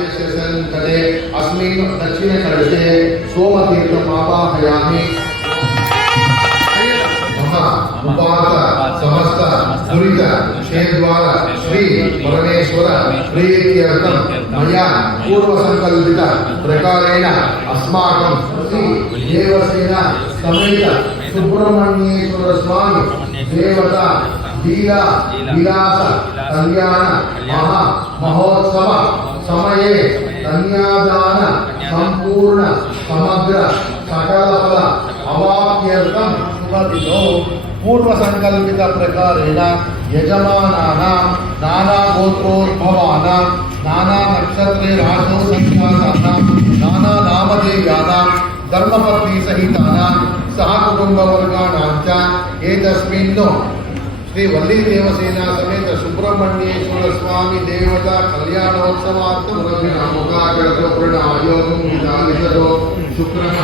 राज्यस्य सन्निकटे अस्मिन् दक्षिणकलशे सोमतीर्थम् आवाहयामि। उपास समस्त दुरित क्षेद्वार श्री परमेश्वर प्रीत्यर्थं मया पूर्वसंकल्पित प्रकारेण अस्माकं श्री देवसेना समेत सुब्रह्मण्येश्वर स्वामी देवता लीला विलास कल्याण महा महोत्सव समये कन्यादान संपूर्ण समग्र सकल फल अवाप्यर्थं पूर्व संकल्पित प्रकारेण यजमानानां नाना गोत्रोद्भवानां नाना नक्षत्रे राशौ संख्यातानां नाना नामधेयानां धर्मपत्नी सहितानां सह कुटुंबवर्गाणां च एतस्मिन् श्री वल्ली देवसेना समेत सुब्रह्मण्येश्वर स्वामी देवता कल्याणोत्सवार्थं शुक्रम